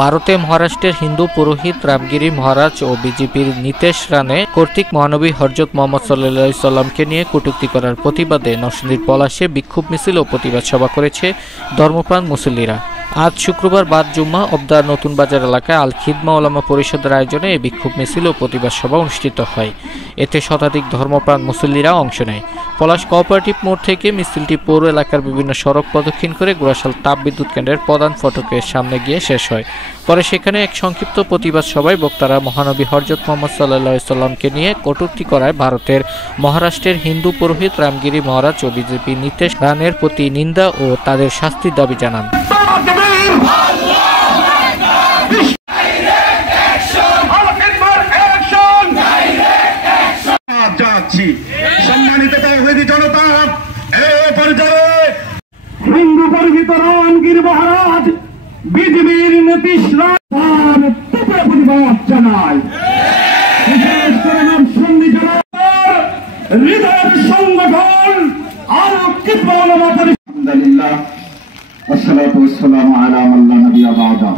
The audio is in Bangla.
ভারতে মহারাষ্ট্রের হিন্দু পুরোহিত রামগিরি মহারাজ ও বিজেপির নীতেশ রানে কর্তৃক মহানবী হযরত মুহাম্মদ সাল্লাল্লাহু আলাইহি সাল্লামকে নিয়ে কটূক্তি করার প্রতিবাদে নরসিংদীর পলাশে বিক্ষোভ মিছিল ও প্রতিবাদ সভা করেছে ধর্মপ্রাণ মুসল্লিরা। আজ শুক্রবার বাদ জুম্মা অবদার নতুন বাজার এলাকায় আল খিদমা ওলামা পরিষদের আয়োজনে এই বিক্ষোভ মিছিল ও প্রতিবাদ সভা অনুষ্ঠিত হয়। এতে শতাধিক ধর্মপ্রাণ মুসল্লিরা অংশ নেয়। পলাশ কোঅপারেটিভ মোড় থেকে মিছিলটি পৌর এলাকার বিভিন্ন সড়ক প্রদক্ষিণ করে গুড়াশাল তাপবিদ্যুৎ কেন্দ্রের প্রধান ফটকের সামনে গিয়ে শেষ হয়। পরে সেখানে এক সংক্ষিপ্ত প্রতিবাদ সভায় বক্তারা মহানবী হযরত মুহাম্মদ সাল্লাল্লাহু আলাইহি সাল্লামকে নিয়ে কটূক্তি করায় ভারতের মহারাষ্ট্রের হিন্দু পুরোহিত রামগিরি মহারাজ ও বিজেপি নীতেশ রানের প্রতি নিন্দা ও তাদের শাস্তির দাবি জানান। সম্মানিত জনতা, হিন্দু পুরোহিত রামগিরি মহারাজ বিজেপির নীতিশ রান প্রতিবাদ জানায়। বিশেষ করে নরসিংদী জেলার হৃদয়ের সংগঠন আল খিদমা ওলামা পরিষদ। আলহামদুলিল্লাহ ওয়াসসালাতু ওয়াসসালামু আলা মান লা নবিয়্যা বা'দা।